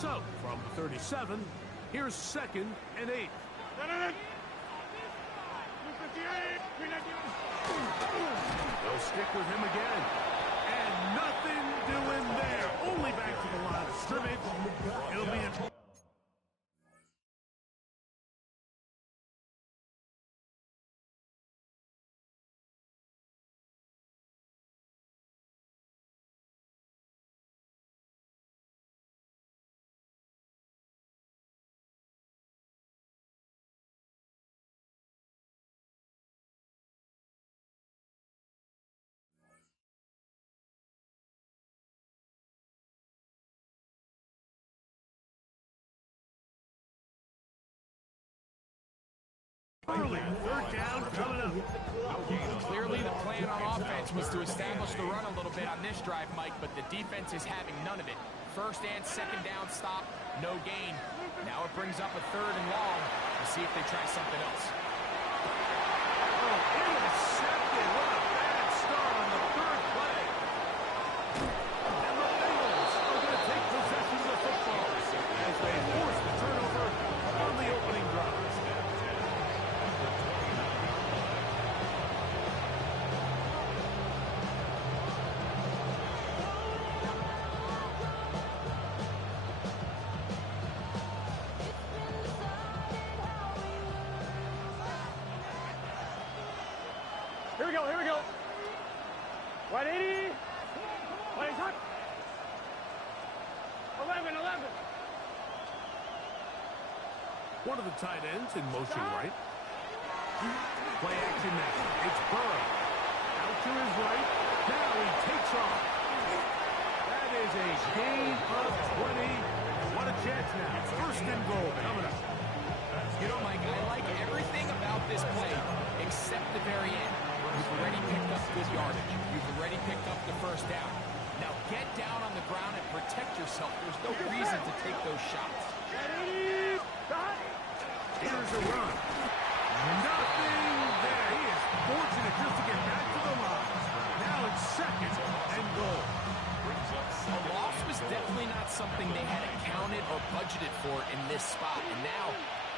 So, from the 37, here's 2nd and 8. They'll stick with him again. And nothing doing there. Only back to the line of scrimmage. It'll be in. Early, 3rd down coming up. Clearly the plan on offense was to establish the run a little bit on this drive, Mike, but the defense is having none of it. 1st and 2nd down stop, no gain. Now it brings up a 3rd and long. Let's see if they try something else. Oh, intercepted. What a bad start on the 3rd play. And the Bengals are going to take possession of the football as they force the turnover on the opening drive. Here we go, here we go. 180. 180. 11, 11. One of the tight ends in motion right. Play action now. It's Burrow. Out to his right. Now he takes off. That is a gain of 20. What a chance now. 1st and goal coming up. You know, Mike, I like everything about this play except the very end. You've already picked up good yardage. You've already picked up the 1st down. Now get down on the ground and protect yourself. There's no reason to take those shots. Here's a run. Nothing there. He is fortunate just to get back to the line. Now it's 2nd and goal. A loss was definitely not something they had accounted or budgeted for in this spot. And now,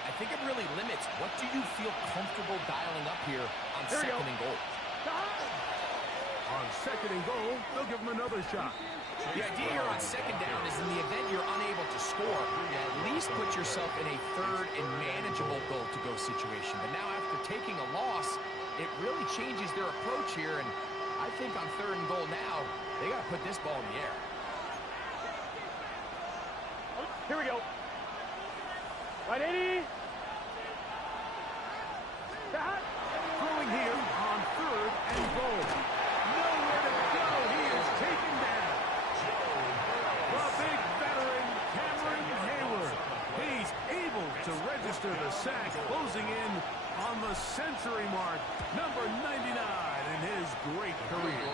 I think it really limits what do you feel comfortable dialing up here on 2nd and goal. On 2nd and goal, they'll give him another shot. The idea here on 2nd down is in the event you're unable to score, at least put yourself in a 3rd and manageable goal-to-go situation. But now after taking a loss, it really changes their approach here. And I think on 3rd and goal now, they got to put this ball in the air. Here we go. 180. Throwing here on 3rd and goal. Nowhere to go. He is taken down. The big veteran, Cameron Hayward. He's able to register the sack, closing in on the century mark. Number 99 in his great career.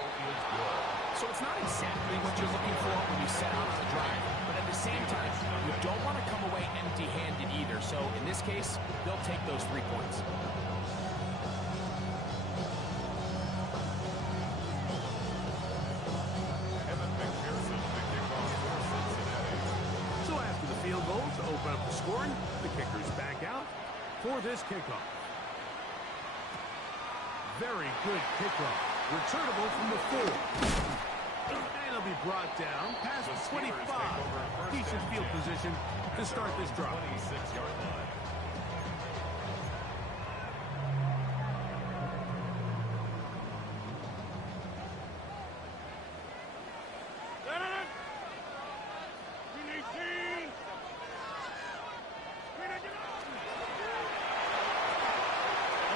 So it's not exactly what you're looking for when you set out on a drive, but at the same time, you don't want to come away empty-handed either. So in this case, they'll take those 3 points. So after the field goal to open up the scoring, the kicker's back out for this kickoff. Very good kickoff. Returnable from the 4. And he'll be brought down past the 25. Decent field position to start this drive. 26-yard line.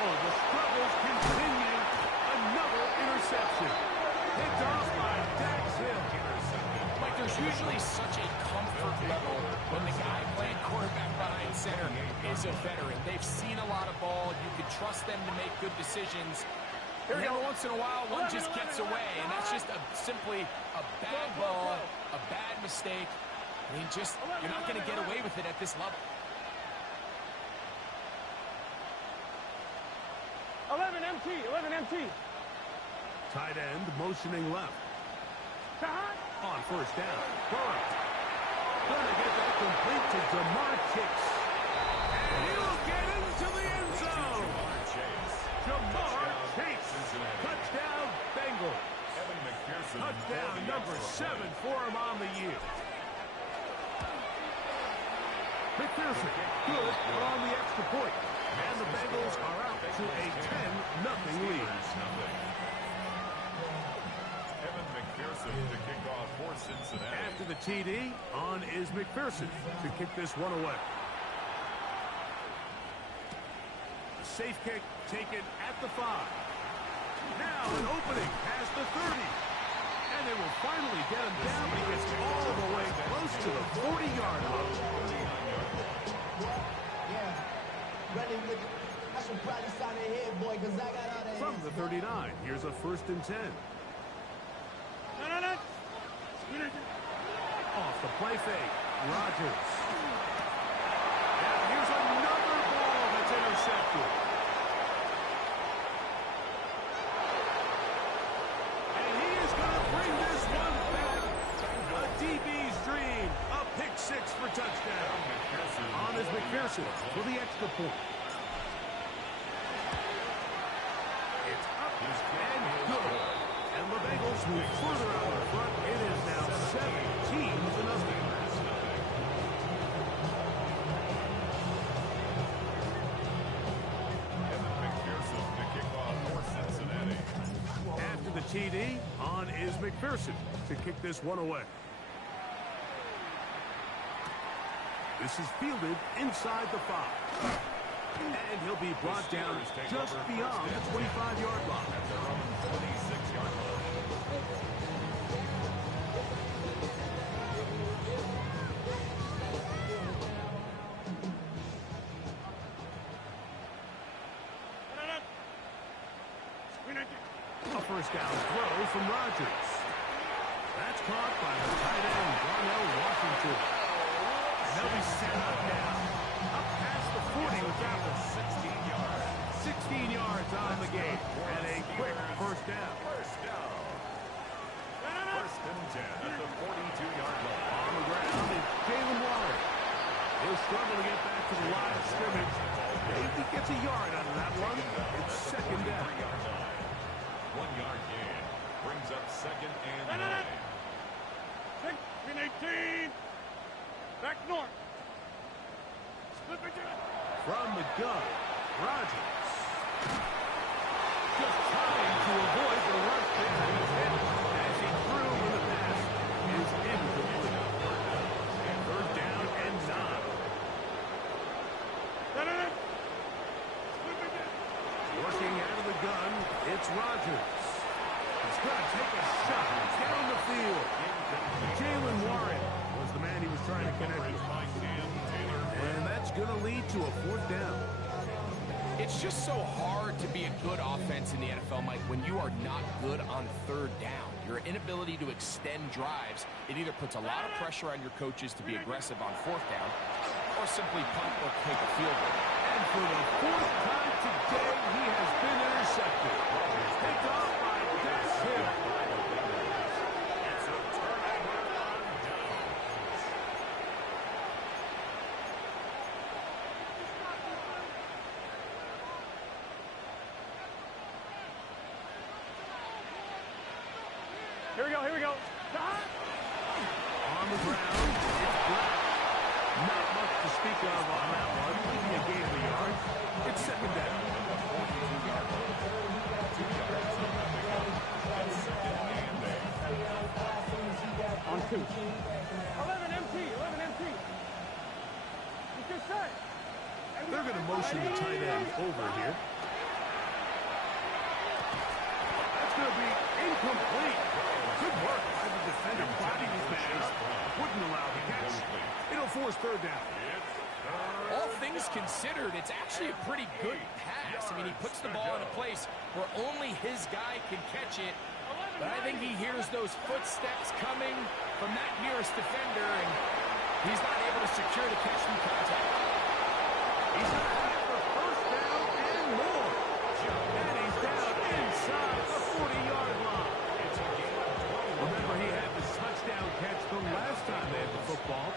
Oh, the struggles continue. Another interception. Picked off by Dax Hill. Like, there's usually such a comfort level when the guy playing quarterback behind center is a veteran. They've seen a lot of ball. You can trust them to make good decisions. And every once in a while, one just gets away, and that's just simply a bad ball, a bad mistake. I mean, you're not going to get away with it at this level. 11 MT, 11 MT. Tight end motioning left. On 1st down. Burrow. Gonna get that to Jamar Chase. And he'll get into the end zone. Jamar Chase. Touchdown, Bengals. Touchdown number 7 for him on the year. McPherson, good on the extra point. And the Bengals are out to a 10-0 lead. McPherson to kick off for Cincinnati. After the TD, on is McPherson to kick this one away. The safe kick taken at the 5. Now an opening past the 30. And they will finally get him down. He gets all the way close to the 40-yard line. From the 39, here's a 1st and 10. Off the play fake, Rodgers. And here's another ball that's intercepted. And he is going to bring this one back. A DB's dream. A pick 6 for touchdown. On is McPherson for the extra point. It's up and good. And the Bengals move further out in front. It is now 17-0. McPherson to kick off for Cincinnati. After the TD, on is McPherson to kick this one away. This is fielded inside the 5. And he'll be brought down just beyond the 25-yard line. At their own 26-yard line. A first down throw from Rodgers. That's caught by the tight end, Darnell Washington. And they'll be set up now. Up past the 40 with that one. 16 yards. 16 yards on the game. And a quick first down. First down. 1st and 10 at the 42-yard line. On the ground is Jalen Warren. He'll struggle to get back to the line of scrimmage. Maybe he gets a yard out of that one. It's 2nd down. 1-yard gain brings up 2nd and 9. 18. Back north. From the gun, Rodgers. Just trying to avoid the rush there. He's hit as he threw when the pass is incomplete. 3rd down and 9. Working out of the gun, it's Rodgers. He's going to take a shot down the field. Jalen Warren was the man he was trying to connect with. And that's going to lead to a 4th down. It's just so hard to be a good offense in the NFL, Mike, when you are not good on 3rd down. Your inability to extend drives, it either puts a lot of pressure on your coaches to be aggressive on 4th down or simply punt or take a field goal. And for the 4th time today, he has been intercepted. Picked off by Dax Hill. It's a turnover on downs. Here we go, here we go. On the ground, it's Black. Not much to speak of on that one. Leading a game of yards. It's 2nd down. On 2. 11 MT, 11 MT. You just said. They're going to motion the tight end over here. That's going to be incomplete. Good work by the defender. Body his man up. Wouldn't allow the catch. It'll force 3rd down. All things considered, it's actually a pretty good pass. I mean, he puts the ball in a place where only his guy can catch it. But I think he hears those footsteps coming from that nearest defender, and he's not able to secure the catch through contact. He's going to have the 1st down and more. And he's down inside the 40-yard line. Remember, he had the touchdown catch the last time they had the football.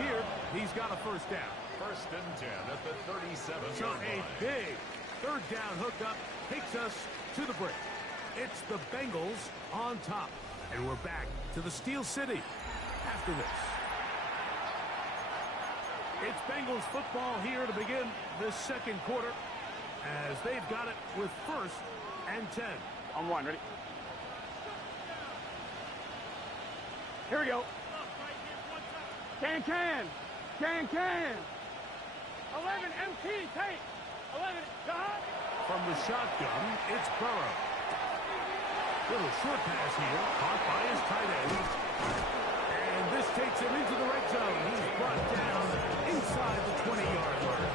Here, he's he's got a first down. First and 10 at the 37-yard So line. a big third down hookup takes us to the break. It's the Bengals on top. And we're back to the Steel City after this. It's Bengals football here to begin the second quarter as they've got it with first and 10. On one, ready? Here we go. Can. 11 MT, take. 11, got. From the shotgun, it's Burrow. Little short pass here, caught by his tight end. And this takes him into the red zone. He's brought down inside the 20-yard line.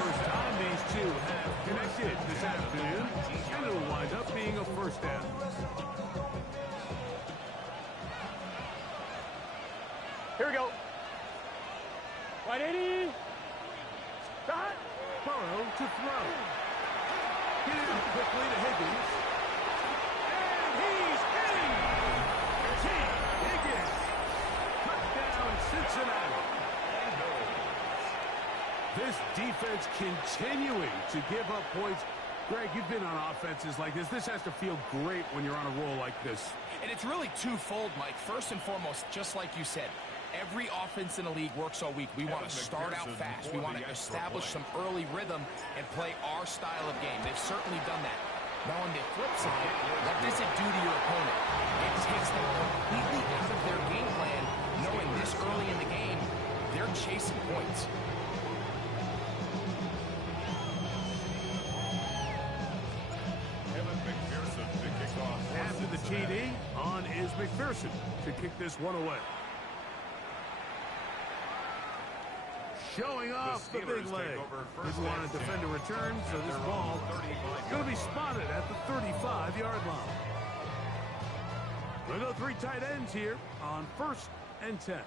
First time these two have connected this afternoon, and it'll wind up being a first down. Here we go. Right 80. Got. Burrow to throw. Get it out quickly to Higgins. And he's in! T. Higgins. Touchdown, Cincinnati. This defense continuing to give up points. Greg, you've been on offenses like this. This has to feel great when you're on a roll like this. And it's really twofold, Mike. First and foremost, just like you said, every offense in the league works all week. We want to start out fast. We want to establish some early rhythm and play our style of game. They've certainly done that. Now, on the flip side, what does it do to your opponent? It takes them completely out of their game plan, knowing this early in the game, they're chasing points. After the TD, on is McPherson to kick this one away. Showing off the big leg. Didn't want to defend a return, so this ball is going to be spotted at the 35-yard line. We'll go three tight ends here on first and 10.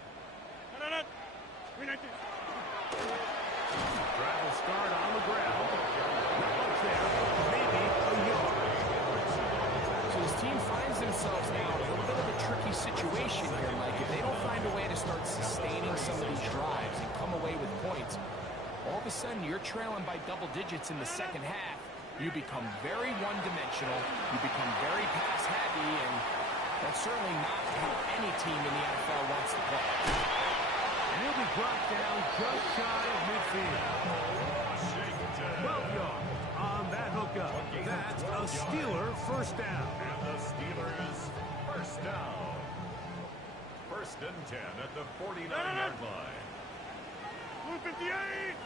Travel start on the ground. Not much there. Maybe a yard. So this team finds themselves now in a little bit of a tricky situation here, Mike. If they don't find a way to start sustaining some of these drives and come away with points, all of a sudden you're trailing by double digits in the second half. You become very one-dimensional. You become very pass-heavy, and that's certainly not how any team in the NFL wants to play. And he'll be brought down just shy of midfield. 12 yards on that hookup. That's a Steeler first down. And the Steelers first down. First and 10 at the 49-yard line. Blue 58.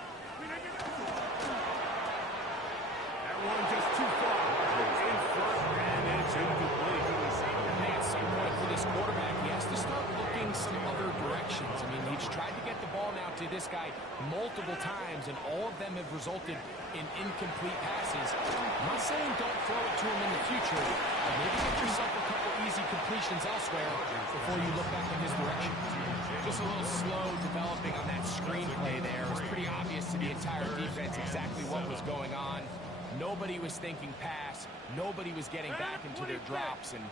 That one just too far. In front, and it's incomplete. At some point for this quarterback, he has to start looking some other directions. I mean, he's tried to get the ball now to this guy multiple times, and all of them have resulted in incomplete passes. I'm not saying don't throw it to him in the future, but maybe get yourself a couple easy completions elsewhere before you look back in his direction. Just a little slow developing on that screenplay there. It was pretty obvious to the entire defense exactly what was going on. Nobody was thinking pass. Nobody was getting back into their drops, and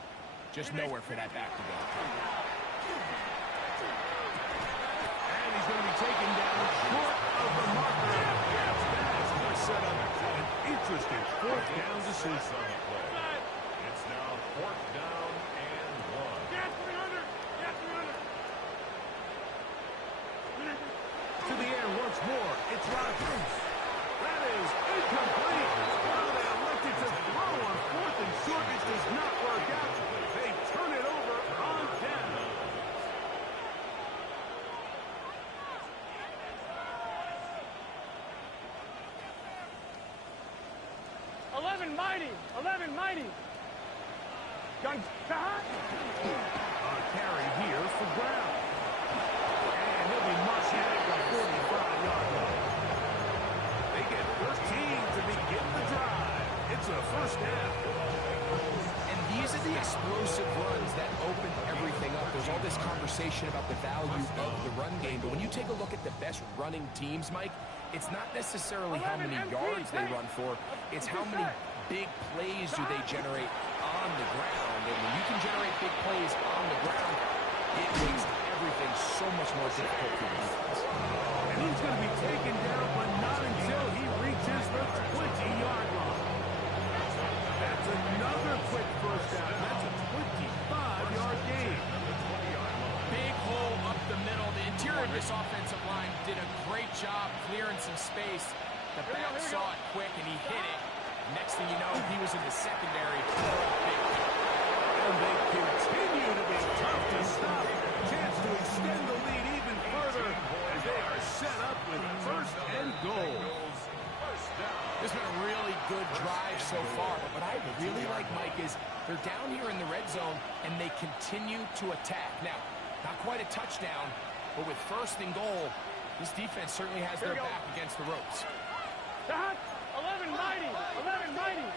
just nowhere for that back to go. And he's going to be taken down short of the marker. That's going to set up an interesting fourth down decision. It's now fourth down and 1. To the air once more. It's Rodgers. That is incomplete. Well, they elected to throw on fourth and short. It does not work out. They turn it over on down. Mighty. Gun. On carry here for Brown. And he'll be marching at the 45-yard line. They get 13 to begin the drive. It's a first down. And these are the explosive runs that open everything up. There's all this conversation about the value of the run game, but when you take a look at the best running teams, Mike, it's not necessarily how many yards they run for, it's how many big plays do they generate on the ground. And when you can generate big plays on the ground, it makes everything so much more difficult for the defense. And he's going to be taken down, but not until he reaches the 20-yard line. That's another quick first down. That's a 25-yard gain. Big hole up the middle. The interior of this offensive line did a great job clearing some space. The back saw it quick, and he hit it. Next thing you know, he was in the secondary. And they continue to be tough to stop. Chance to extend the lead even further as they are set up with first and goal. This has been a really good drive so far, but what I really like, Mike, is they're down here in the red zone, and they continue to attack. Now, not quite a touchdown, but with first and goal, this defense certainly has their back against the ropes. 11 mighty. 11 mighty.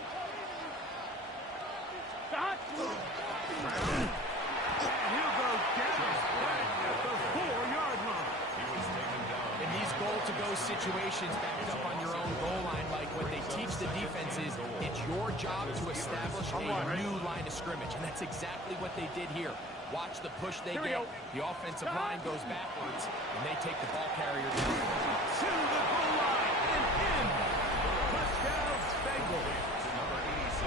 Dot. And he'll go down right at the 4-yard line. He was taken down. In these goal-to-go situations, backed up on your own goal line, Mike, what they teach the defense is it's your job to establish a new line of scrimmage, and that's exactly what they did here. Watch the push they get. The offensive line goes backwards, and they take the ball carrier down. To the goal line and in. Touchdown, Bengals. Number 86.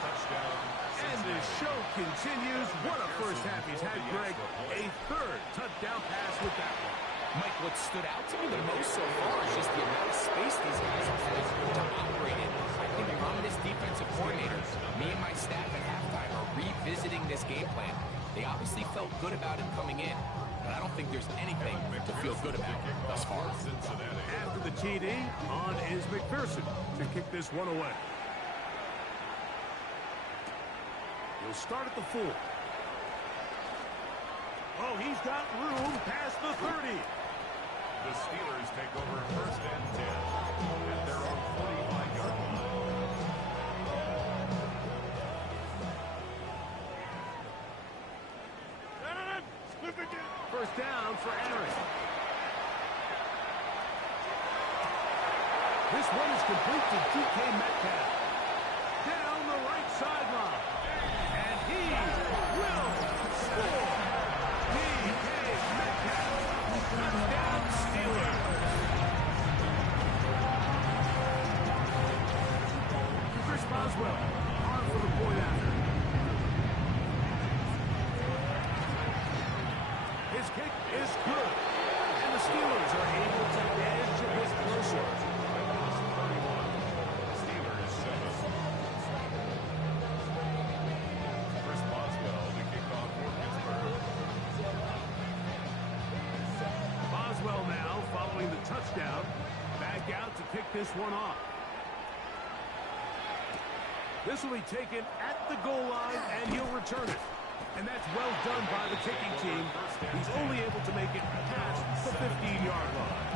Touchdown. And the show continues. What a first half he's had, Greg. A third touchdown pass with that one. Mike, what stood out to me the most so far is just the amount of space these guys have had to operate in. I think if I'm this defensive coordinator, me and my staff at halftime are revisiting this game plan. They obviously felt good about it coming in, but I don't think there's anything to feel good about thus far. After the TD, on is McPherson to kick this one away. He'll start at the 4. Oh, he's got room past the 30. The Steelers take over first and 10 at their own 45-yard line. First down for Aaron. This one is complete to DK Metcalf. Down the right sideline. And he will score. DK Metcalf. Touchdown Steelers. Chris Boswell on for the point after. His kick is good. And the Steelers are able to edge a bit closer. Steelers 7. Chris Boswell to kick off for Pittsburgh. Boswell now following the touchdown. Back out to kick this one off. This will be taken at the goal line, and he'll return it. And that's well done by the kicking team. He's only able to make it past the 15-yard line.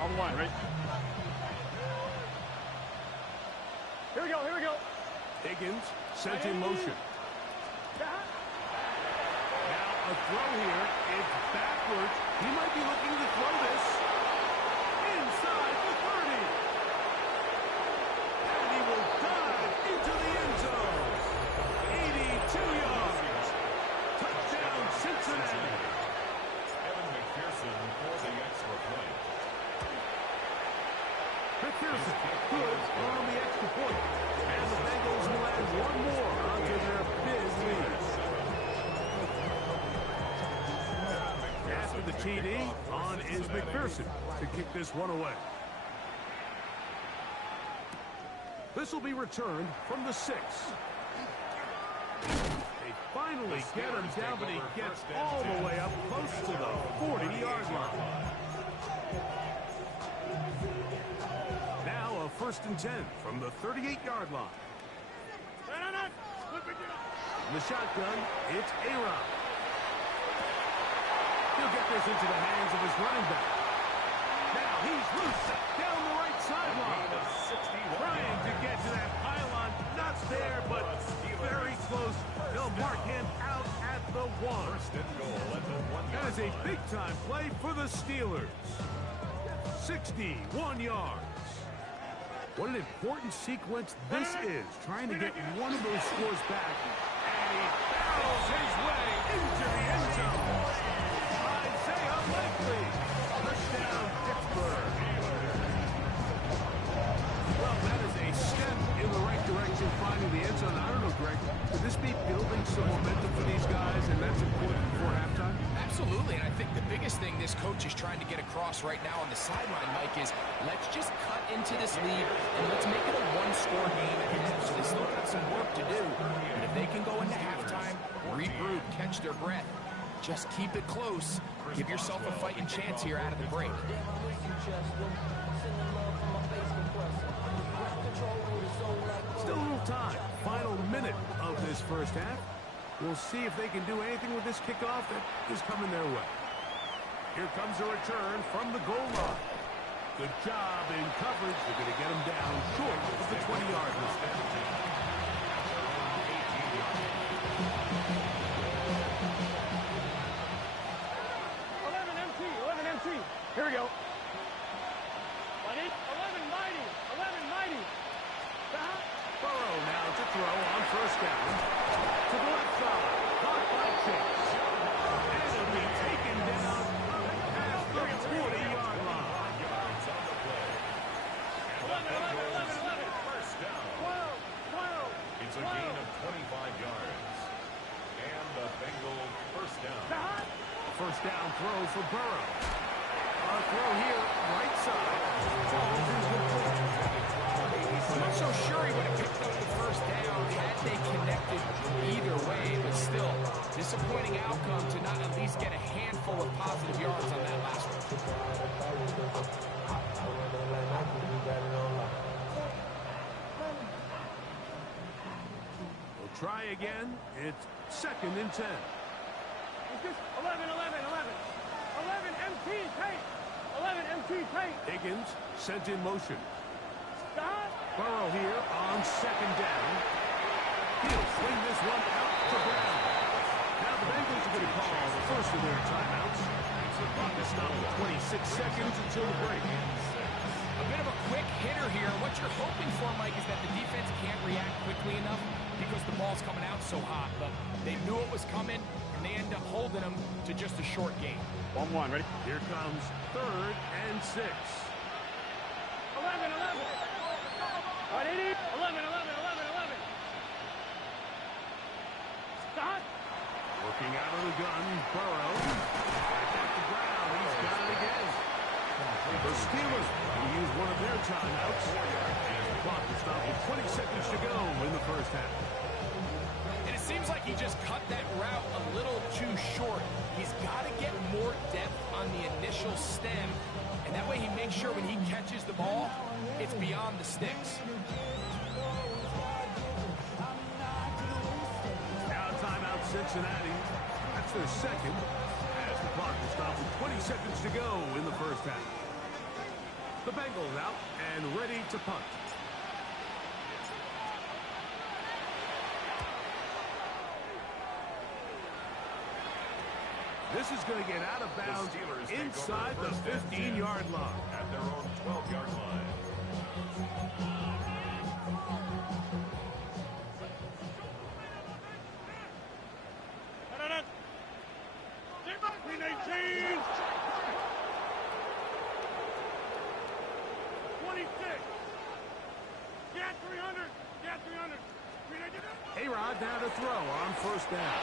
On the line, right? Here we go, here we go. Higgins sent in motion. Now a throw here. It's backwards. He might be looking to throw this inside the 30. And he will dive into the end zone. 82 yards. Touchdown, Cincinnati. Evan McPherson for the extra point. McPherson good on the extra point. And the Bengals will add one more onto their big lead. After the TD, on is McPherson to kick this one away. This will be returned from the 6. They finally get him down, but he gets all the way up close to the 40-yard line. Now a first and 10 from the 38-yard line. In the shotgun, it's A-Rod. He'll get this into the hands of his running back. Now he's loose down the right sideline. Trying to get to that pylon. Not there, but very close. They'll mark him out at the 1. First and goal at the 1. That is a big-time play for the Steelers. 61 yards. What an important sequence this is, trying to get one of those scores back. And he barrels his way into the end zone. Isaiah Likely. Touchdown, Pittsburgh. Well, that is a step in the right direction, finding the end zone. I don't know, Greg. Could this be building some momentum for these guys, and that's important before halftime? Absolutely, and I think the biggest thing this coach is trying to get across right now on the sideline, Mike, is let's just cut into this lead and let's make it a one-score game at half. So they still got some work to do, but if they can go into halftime, regroup, catch their breath, just keep it close, give yourself a fighting chance here out of the break. Still a little time. Final minute of this first half. We'll see if they can do anything with this kickoff that is coming their way. Here comes a return from the goal line. Good job in coverage. They're going to get him down short of the 20-yard line. 11 MT. Here we go. 11 mighty. 11 mighty. Burrow now to throw on first down. To the left side. Caught by Chase. And it'll be taken down past the 40-yard line. 11. First down. 12. It's a gain of 25 yards. And the Bengals first down. First down throw for Burrow. A throw here, right side. Falls incomplete. I'm not so sure he would have picked up the first down had they connected either way, but still, disappointing outcome to not at least get a handful of positive yards on that last one. We'll try again. It's 2nd and 10. It's just 11 MT paint. 11 MT paint. Higgins sent in motion. Stop. Burrow here on 2nd down. He'll swing this one out to Brown. Now the Bengals are going to call the first of their timeouts. The clock is stopped at 26 seconds until the break. A bit of a quick hitter here. What you're hoping for, Mike, is that the defense can't react quickly enough because the ball's coming out so hot. But they knew it was coming, and they end up holding them to just a short game. 1-1, ready? Here comes 3rd and 6. 11. 11. Stop. Working out of the gun, Burrow. Back to Brown. He's got it again. The Steelers will use one of their timeouts. And the clock is stopped with 20 seconds to go in the first half. And it seems like he just cut that route a little too short. He's got to get more depth on the initial stem, and that way he makes sure when he catches the ball, it's beyond the sticks. Now timeout Cincinnati. That's their second. As the clock is stopped with 20 seconds to go in the first half. The Bengals out and ready to punt. This is going to get out of bounds inside the 15-yard line. At their own 12-yard line. A-Rod now to throw on first down.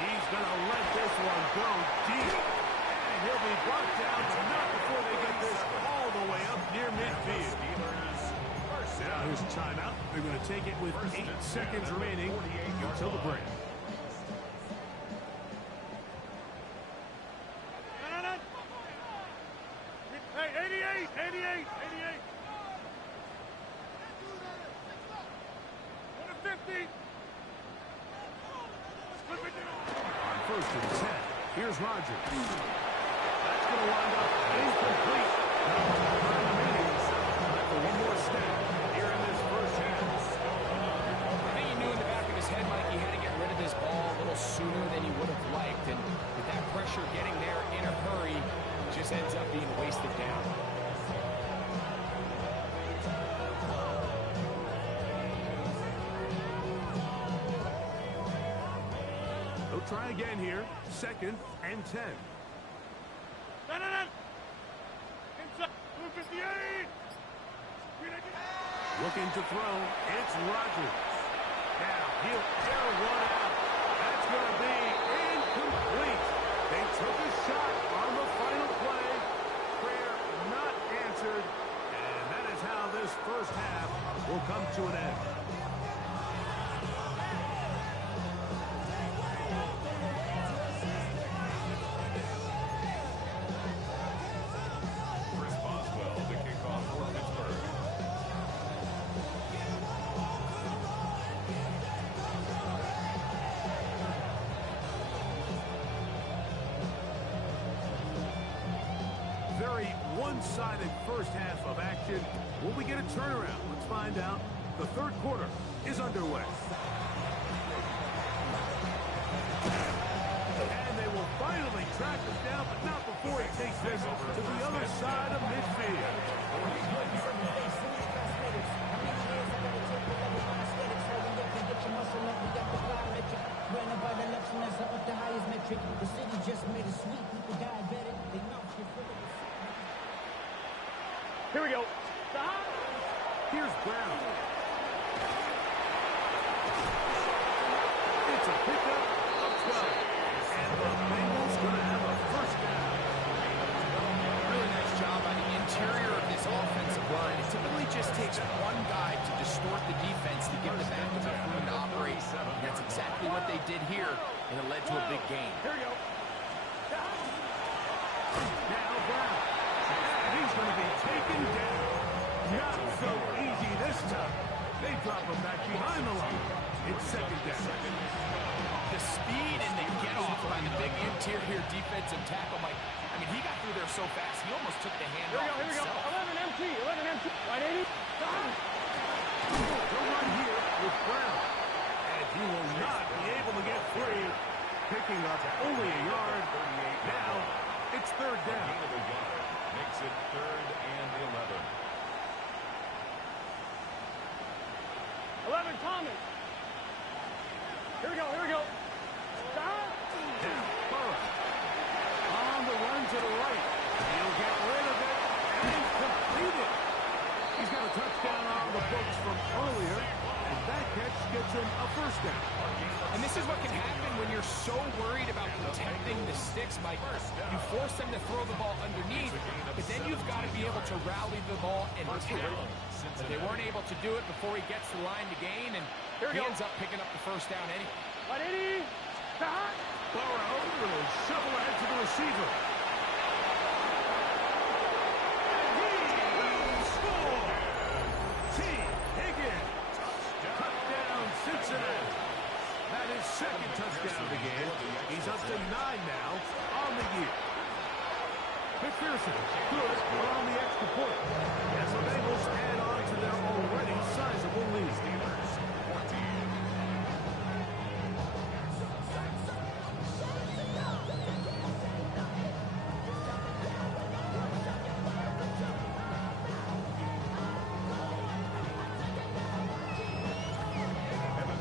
He's going to let this one go deep. And he'll be brought down, but not before they get this all the way up near midfield. Now here's a timeout. They're going to take it with 8 seconds remaining until the break. Hey, 88. 150. On 1st and 10, here's Rodgers. That's going to wind up incomplete. Time for one more snap here in this first half. I think he knew in the back of his head, Mike, he had to get rid of this ball a little sooner than he would have liked. And with that pressure getting there in a hurry, it just ends up being wasted down. They'll try again here. 2nd and 10. Inside. 58. Looking to throw. It's Rodgers. Now he'll air one out. That's going to be incomplete. They took a shot on the final play. Prayer not answered. And that is how this first half will come to an end. Very one-sided first half of action. Will we get a turnaround? Let's find out. The third quarter is underway. And they will finally track him down, but not before he takes this to the other side of midfield. The city just made it sweet. People diabetic. They know. Here we go. Here's Brown. It's a pickup of 12. And the Bengals going to have a first down. Really nice job on the interior of this offensive line. It typically just takes one guy to distort the defense to give the back enough room to operate. And that's exactly what they did here, and it led to a big gain. Here we go. Now Brown. And he's going to be taken down. Not so easy this time. They drop him back behind the line. It's 2nd down. The speed and the get-off by the big interior defensive tackle, Mike. I mean, he got through there so fast, he almost took the hand off Here we go. himself. 11 MT. 11 MT. Right, 80. The run here with Brown. And he will not be able to get free. Picking up only a yard. Now it's 3rd down. Makes it 3rd and 11. 11 Thomas. Here we go. Here we go. Now Burrow. On the run to the right. He'll get rid of it and complete it. He's got a touchdown on the books from earlier. And that catch gets him a first down. And this is what can happen when you're so worried about protecting the sticks, Mike. You force them to throw the ball underneath, but then you've got to be able to rally the ball and tackle. But they weren't able to do it before he gets the line to gain, and he ends up picking up the first down anyway. Right, 80. Burrow will shovel ahead to the receiver. And he will score. T. Higgins. Touchdown, Cincinnati. That is 2nd touchdown of the game. He's up to 9 now on the year. McPherson, good on the extra point. As the Bengals add on to their already sizable lead. Steelers 14.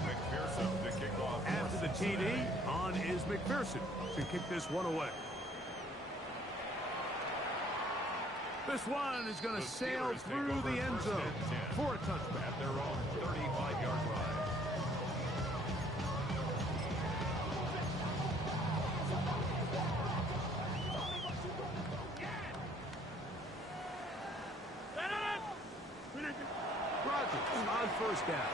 McPherson to kick off. After the TD, on is McPherson to kick this one away. This one is going to sail through the end zone for a touchback. At their own 35-yard line. Rodgers on first down.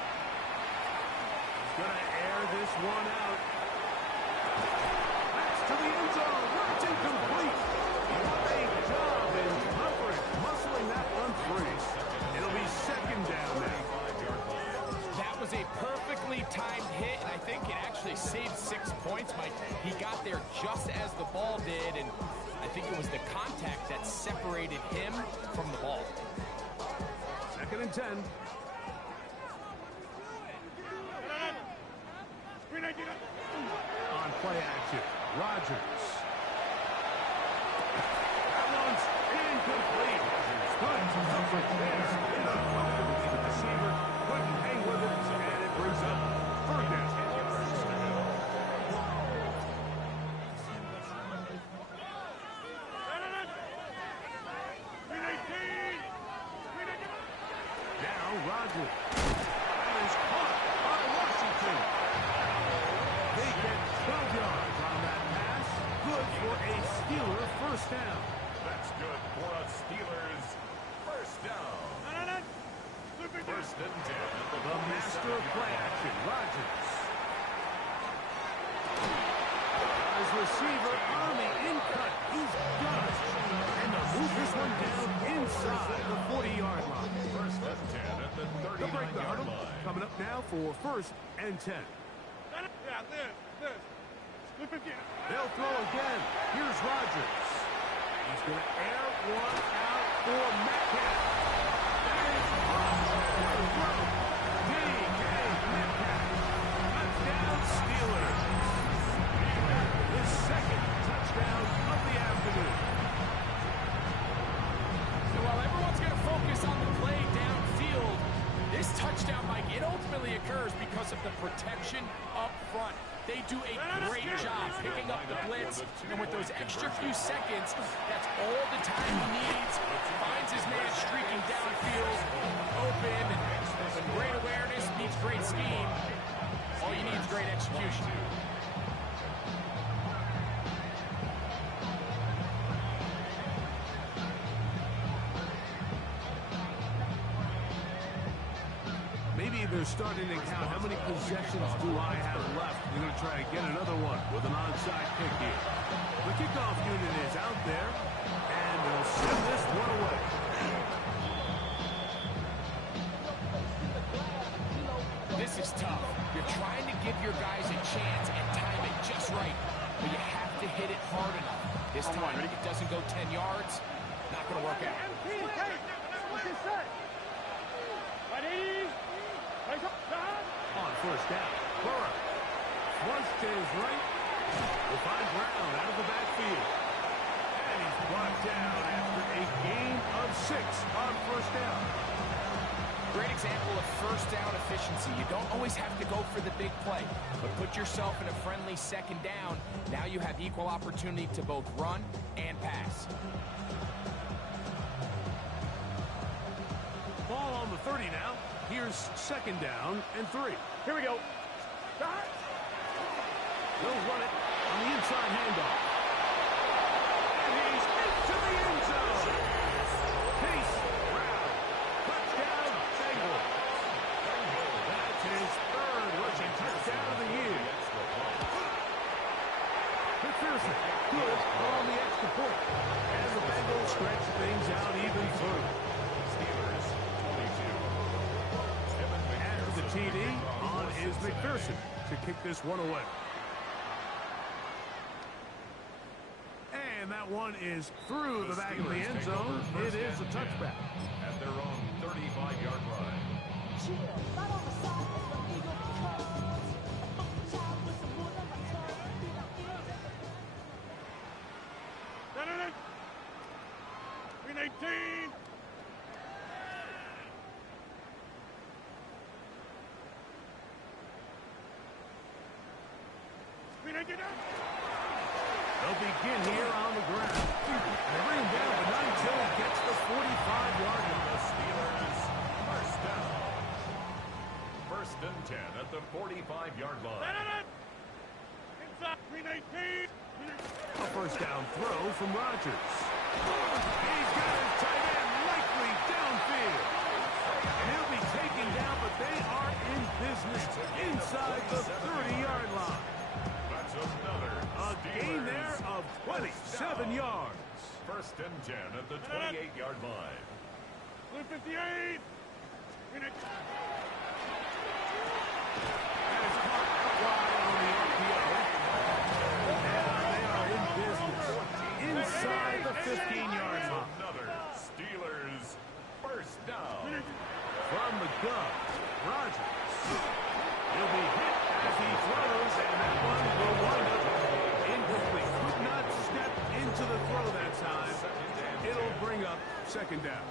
He's going to air this one out. That's to the end zone. It's incomplete. What a job in covering, muscling that one free. It'll be 2nd down now. That was a perfectly timed hit, and I think it actually saved 6 points, Mike. He got there just as the ball did, and I think it was the contact that separated him from the ball. 2nd and 10. On play action, Rodgers. That one's incomplete. Good coverage there. The receiver couldn't hang with it, and it brings up 3rd down. Washington. That is caught by Washington. They get 12 yards on that pass. Good for a Steeler first down. That's good for a Steelers first down. First and 10 at the The master of play action, Rodgers. His receiver on the in-cut. He's got it. And they'll move this one down inside the 40-yard line. First and 10 at the They'll break the 39-yard huddle. line. Coming up now for first and 10. Yeah, this. They'll throw again. Here's Rodgers. He's going to air one out for Metcalf. That is on the throw. D.K. Metcalf. Touchdown Steelers. His second touchdown of the afternoon. So while everyone's going to focus on the play downfield, this touchdown, Mike, it ultimately occurs because of the protection up front. They do a great job picking up the blitz, and with those extra few seconds, that's all the time he needs. Finds his man streaking downfield, open, and when great awareness meets great scheme, all you need is great execution. Maybe they're starting to count how many possessions do I have left. They're going to try to get another one with an onside kick here. The kickoff unit is out there, and they'll send this one away. This is tough. You're trying to give your guys a chance and time it just right, but you have to hit it hard enough. This time, if it doesn't go 10 yards, not going to work out. On first down, Burrow. Once to his right, will find Brown out of the backfield. And he's brought down after a gain of 6 on first down. Great example of first down efficiency. You don't always have to go for the big play, but put yourself in a friendly second down. Now you have equal opportunity to both run and pass. Ball on the 30 now. Here's second down and 3. Here we go. They'll run it on the inside handoff. And he's into the end zone. Case Brown. Touchdown, Bengals. That's his third rushing touchdown of the year. McPherson, good on the extra point. And the Bengals stretch things out even further. Steelers 22. After the TD, on is McPherson to kick this one away. And that one is through the back of the end zone. It is a touchback. At their own 35-yard line. Green 18. Green 18. They'll begin here on the ground. They bring him down, but not until he gets the 45-yard line. The Steelers first down. First and 10 at the 45-yard line. Inside. Green 18. A first down throw from Rodgers. He's got his tight end likely downfield. And he'll be taken down, but they are in business inside the 30-yard line. That's another A gain Steelers there of 27 yards. First and 10 at the 28-yard line. Blue 58. Green 18. That is caught out wide on the RPO. And they are in business inside the 15-yard line. Another Steelers first down. From the gun, Rodgers. He'll be hit as he throws, and that one will wind up incomplete. Could not step into the throw that time. It'll bring up second down.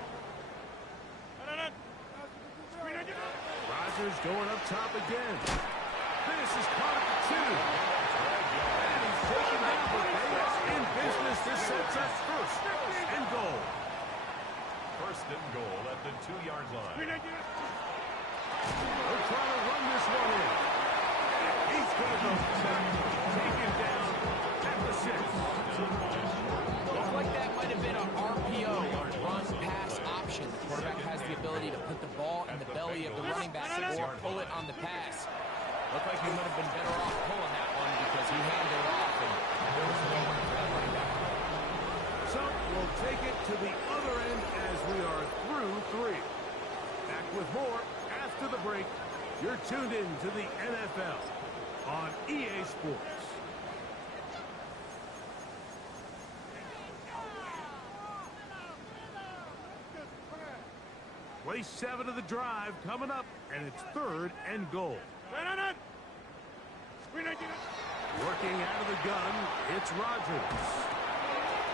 Rodgers going up top again. This is caught at the 2. And he's taken down, but they are in business. This sets up first and goal. First and goal at the 2-yard line. They're trying to run this one in. He's going to go taken down at the 6. Looked like that might have been an RPO, a run-pass option. The quarterback has the ability to put the ball in the belly of the running back or pull it on the pass. Looked like he might have been better off pulling that one because he handed it off, and there was no one for that running back. So we'll take it to the other end as we are through 3. Back with more after the break. You're tuned in to the NFL on EA Sports. Play 7 of the drive coming up, and it's 3rd and goal. Working out of the gun, it's Rodgers.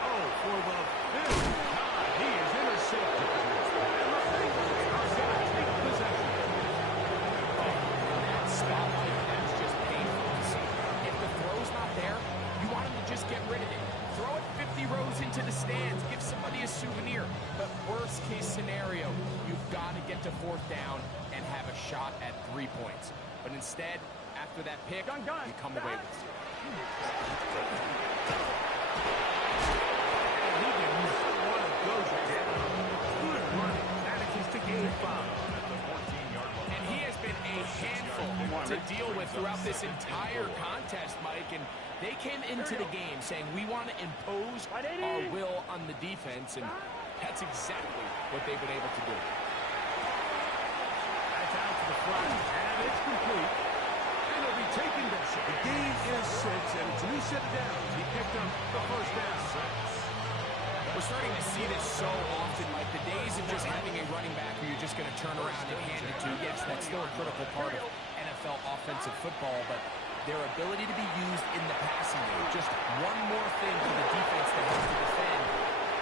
Oh, for the 5th time, he is intercepted. And the Bengals are going to take possession. Oh, that spotlight, that's just painful to see. If the throw's not there, you want him to just get rid of it. Throw it 50 rows into the stands. Give somebody a souvenir. But worst case scenario, you've got to get to 4th down and have a shot at 3 points. But instead, after that pick, you come away with 0. And he did not want to go down. Good running. Manages to gain 5. And he has been a handful to deal with throughout this entire contest, Mike. And they came into the game saying, we want to impose our will on the defense, and that's exactly what they've been able to do. That's out to the front, and it's complete. And it'll be taken down. The game is 6, and it's a new set of downs. He picked up the first down. We're starting to see this so often, like the days of just having a running back who you're just going to turn around and hand it to. Yes, that's still a critical part of NFL offensive football, but their ability to be used in the passing game. Just one more thing for the defense that has to defend.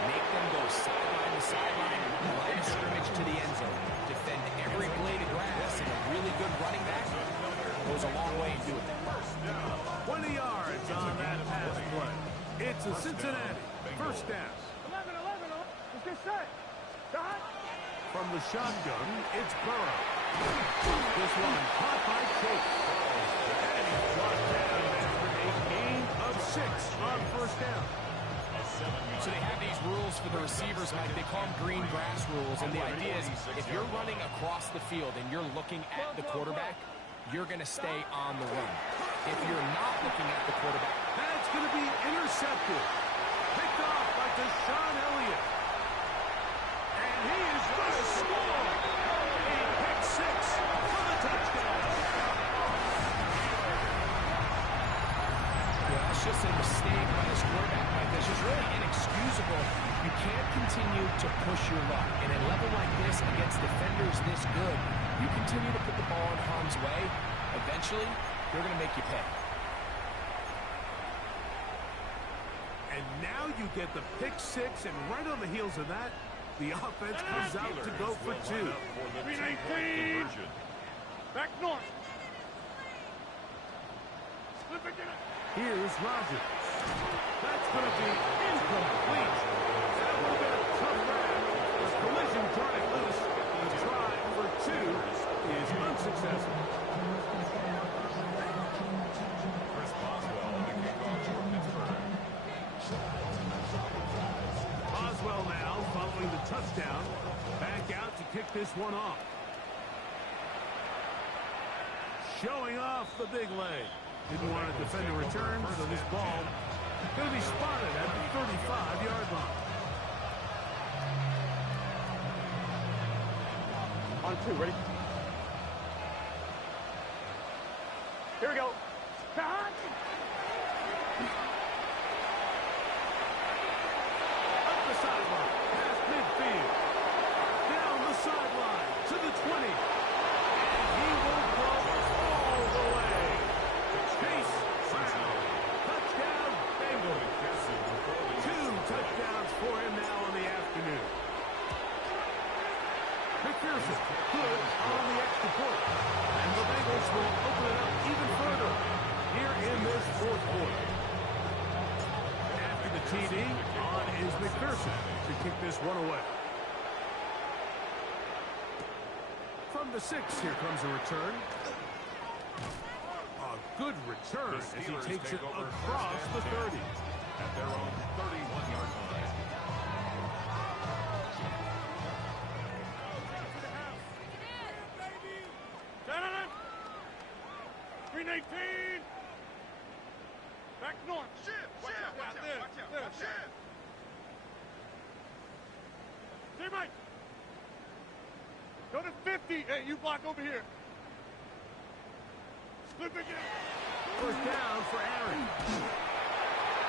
Make them go sideline to sideline, line of scrimmage to the end zone. Defend every blade of grass, and a really good running back goes a long way in doing that. 20 yards on that pass play. It's a Cincinnati first down. 11, let's get set. Dot. From the shotgun, it's Burrow. This one caught by Chase. And he's brought down after a gain of 6 on first down. So they have these rules for the receivers, Mike. They call them green grass rules. And the idea is if you're running across the field and you're looking at the quarterback, you're going to stay on the run. If you're not looking at the quarterback, that's going to be intercepted. Picked off by Deshaun Elliott. And he is going to score. A pick 6 for the touchdown. Yeah, it's just a mistake by this quarterback, Mike. That's just really inexcusable. You can't continue to push your luck. In a level like this, against defenders this good, you continue to put the ball in harm's way, eventually, they're going to make you pay. And now you get the pick 6, and right on the heels of that, the offense comes out to go for 2. 319. Back north. Slip it in. Here's Rodgers. That's going to be incomplete. That would have been a tough grab. The collision turned it loose. The try for 2 is unsuccessful. Chris Boswell on the kickoff for Pittsburgh. Boswell now following the touchdown. Back out to kick this one off. Showing off the big leg. Didn't want to defend a return, so this ball going to be spotted at the 35-yard line. On 2, ready? Here we go. Dot. Up the sideline, past midfield. Down the sideline to the 20. And he will go all the way. Chase Brown. Touchdown, Bengals. 2 touchdowns for him now in the afternoon. McPherson good on the extra point. And the Bengals will open it up even further here in this 4th quarter. After the TD, on is McPherson to kick this one away. From from the 6. Here comes a return. A good return as he takes it across the 30. At their own 31-yard line. Green 18. Back north. Watch out. Stay right. Go to 50. Hey, you block over here. Slip again. First down for Aaron.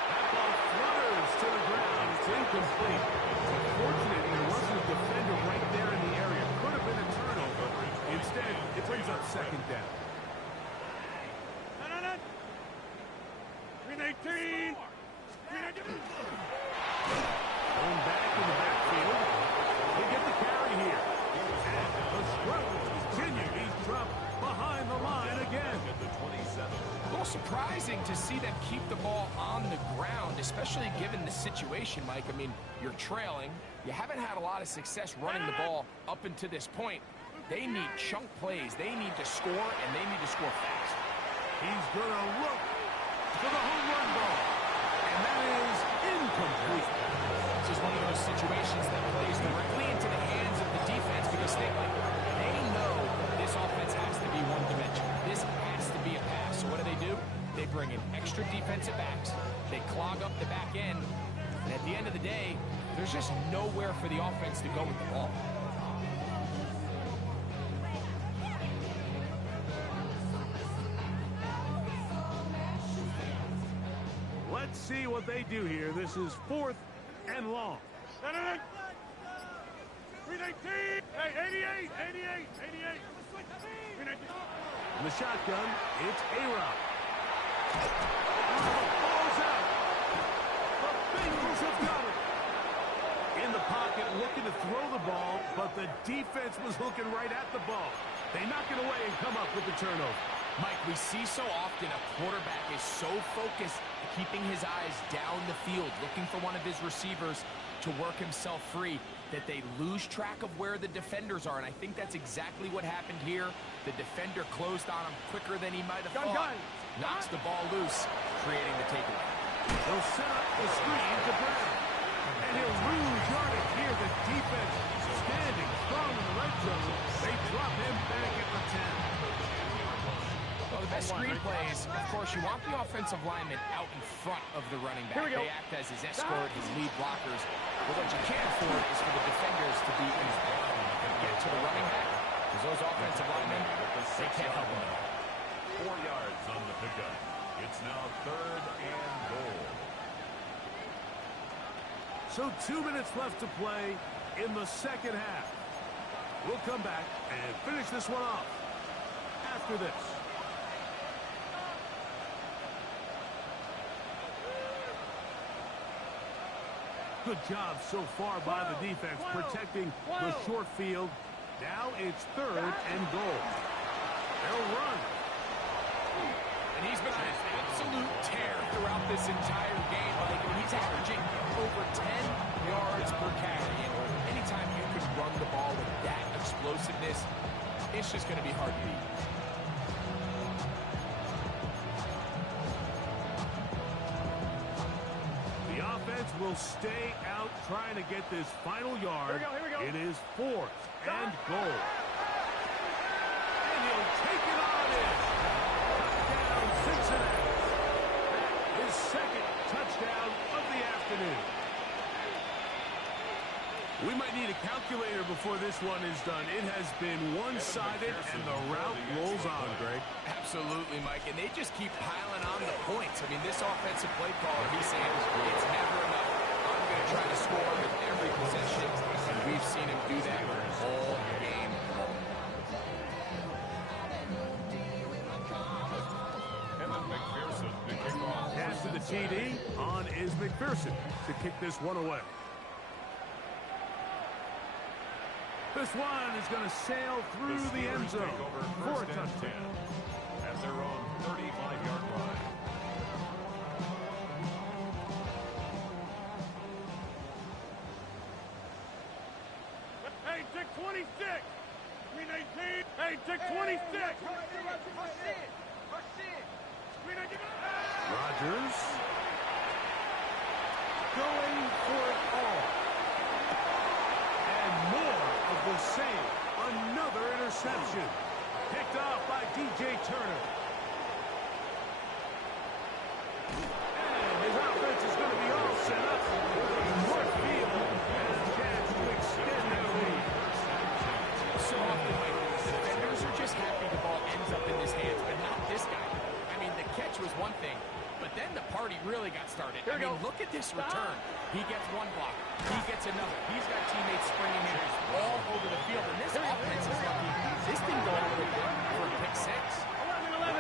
That ball flutters to the ground. It's incomplete. Fortunate there wasn't a defender right there in the area. Could have been a turnover. Instead, it brings up second down. Green 18. Going back in the backfield. They get the carry here. And the struggle continues. He's dropped behind the line again. At the 27. A little surprising to see them keep the ball on the ground, especially given the situation, Mike. I mean, you're trailing. You haven't had a lot of success running the ball up until this point. They need chunk plays. They need to score, and they need to score fast. He's going to look for the home run ball. And that is incomplete. This is one of those situations that plays directly into the hands of the defense because they know this offense has to be one-dimensional. This has to be a pass. So what do? They bring in extra defensive backs. They clog up the back end. And at the end of the day, there's just nowhere for the offense to go with the ball. Let's see what they do here. This is 4th and long. Green 18. Hey, 88. In the shotgun, it's A-Rob. Ball's out. The Bengals have got it. In the pocket, looking to throw the ball, but the defense was looking right at the ball. They knock it away and come up with the turnover. Mike, we see so often a quarterback is so focused, keeping his eyes down the field, looking for one of his receivers to work himself free, that they lose track of where the defenders are, and I think that's exactly what happened here. The defender closed on him quicker than he might have thought. Knocks the ball loose, creating the takeaway. They'll set up the screen to Brown. And he'll lose yardage here. The defense standing strong in the red zone. They drop him back at the 10. Well, the best screen plays, of course, you want the offensive lineman out in front of the running back. They act as his escort, his lead blockers. But what you can't afford is for the defenders to be in get to the running back. Because those offensive linemen, they can't help him. 4 yards on the pickup. It's now 3rd and goal. So 2 minutes left to play in the second half. We'll come back and finish this one off after this. Good job so far by the defense protecting the short field. Now it's 3rd and goal. They'll run. And he's been on an absolute tear throughout this entire game, Mike. And he's averaging over 10 yards per carry. And anytime you can run the ball with that explosiveness, it's just going to be hard to beat. The offense will stay out trying to get this final yard. Here we go. It is 4th and goal. And he'll take it on in. Touchdown, Cincinnati. His second touchdown of the afternoon. We might need a calculator before this one is done. It has been one-sided, and the route rolls on, Greg. Absolutely, Mike. And they just keep piling on the points. I mean, this offensive play caller, he's saying it's never enough. I'm going to try to score with every possession. And we've seen him do that all game long. McPherson to kick off. Pass to the TD. On is McPherson to kick this one away. This one is going to sail through the end zone for a touchdown. At their own 35-yard line. Hey, Dick 26. Green Hey, take 26. Rodgers going for it all. And more of the same. Another interception. Picked off by DJ Turner. And his offense is going to be all set up with a short field and a chance to extend their lead. So often, Mike, the defenders are just happy the ball ends up in his hands, but not this guy. I mean, the catch was one thing, but then the party really got started. I mean, look at this return. He gets one block. He gets another. He's got teammates springing in all over the field, and this offense is lucky. This thing going a little bit for a pick six. 11.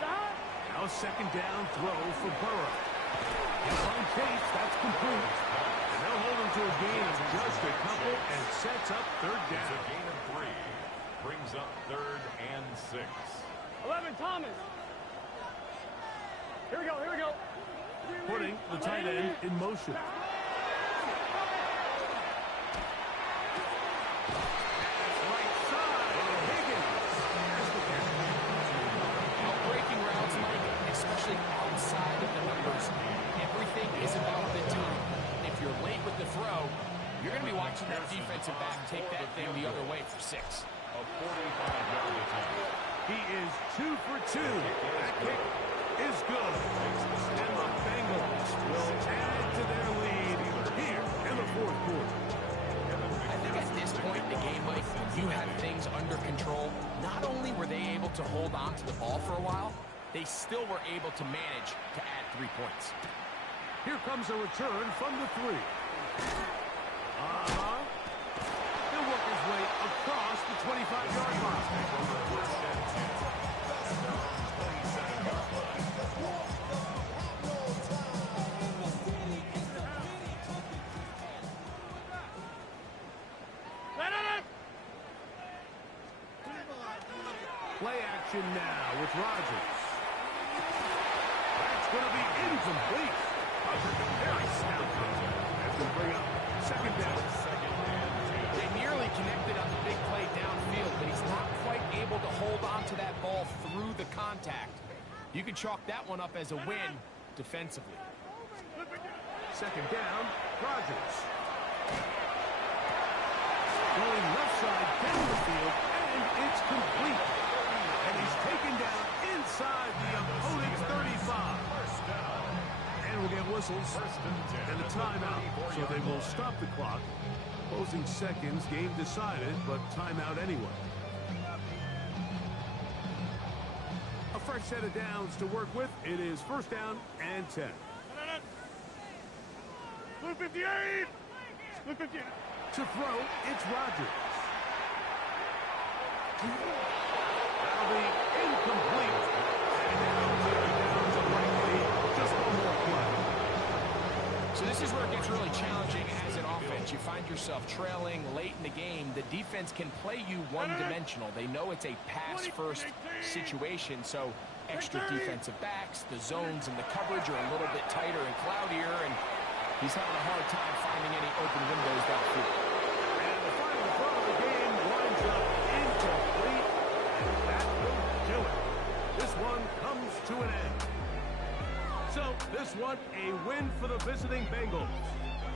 Stop. Now a second down throw for Burrow. He's on pace. That's complete. And they'll hold him to a gain of just a couple and sets up third It's down. a gain of 3. Brings up 3rd and 6. 11, Thomas. Here we go. Putting the tight end in motion. Right side. Higgins. There's the catch. Breaking routes, Mike, especially outside of the numbers. Everything is about the time. If you're late with the throw, you're going to be watching that defensive back take that thing the other way for 6. A 45-yard attempt. He is 2 for 2. That kick is good. And the Bengals will add to their lead here in the fourth quarter. I think at this point in the game, Mike, you had things under control. Not only were they able to hold on to the ball for a while, they still were able to manage to add 3 points. Here comes a return from the 3. He'll work his way across the 25-yard line. Play action now with Rodgers. That's going to be incomplete. Very stout contact. That's going to bring up second down. They nearly connected on the big play downfield, but he's not quite able to hold on to that ball through the contact. You can chalk that one up as a win defensively. Second down, Rodgers. Going left side down the field, and it's complete. And he's taken down inside the opponent's 35. And we'll get whistles and a timeout, so they will stop the clock. Closing seconds, game decided, but timeout anyway. A fresh set of downs to work with. It is first down and 10. Blue 58. Blue 58. To throw, it's Rodgers. That'll be incomplete. And now they're down to likely just one more play. So this is where it gets really challenging as an offense. You find yourself trailing late in the game. The defense can play you one-dimensional. They know it's a pass-first situation, so extra defensive backs, the zones and the coverage are a little bit tighter and cloudier, and he's having a hard time finding any open windows downfield. And the final throw of the game winds up incomplete, and that will do it. This one comes to an end. So, this one, a win for the visiting Bengals.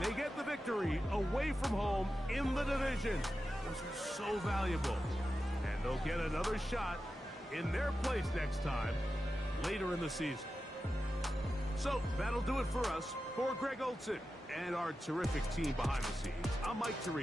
They get the victory away from home in the division. Those are so valuable. And they'll get another shot in their place next time, later in the season. So, that'll do it for us. For Greg Olson and our terrific team behind the scenes, I'm Mike Tariq.